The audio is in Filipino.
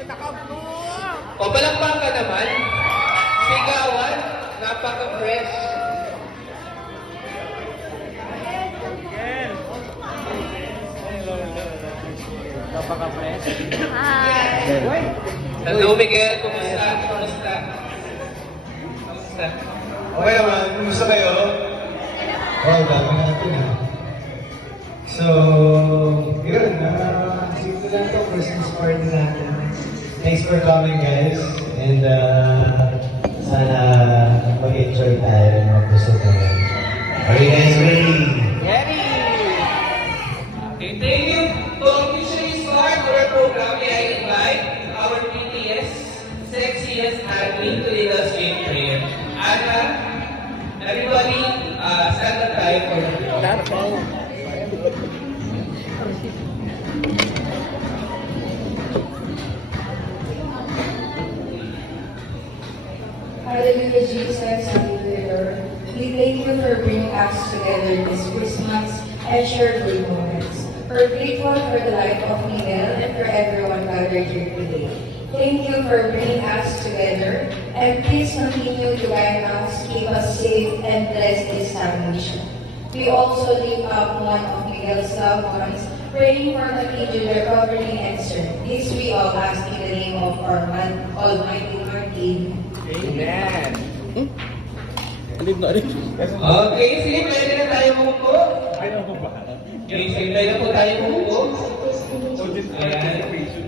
O, palakpak ka naman. Sigawan, napaka-fresh. Napaka-fresh. Hi! Hello, Miguel. Kumusta? Kumusta? Kumusta? Okay naman, kumusta kayo? Oh, dami natin ah. So, yun, simple lang to, Christmas party natin. Thanks for coming guys, and sana mag-enjoy tayo ng mga gusto tayo. Are you guys ready? Ready! Okay, thank you. To officially start our program, may I invite our PTS sexiest admin to lead us in prayer. Anna, everybody, stand up tayo for the prayer. Hallelujah, Jesus, hallelujah. We thank you for bringing us together this Christmas and share good moments. We're grateful for the life of Miguel and for everyone gathered here today. Thank you for bringing us together, and please continue to guide us, keep us safe, and bless this salvation. We also lift up one of Miguel's loved ones, praying for continued recovery and strength. This we all ask in the name of our Almighty Lord. Amen. Amen. Alin na rin. Okay, sige, pwede na tayo umupo. Ayaw mo ba? Okay, sige, pwede na po tayo umupo. Ayan.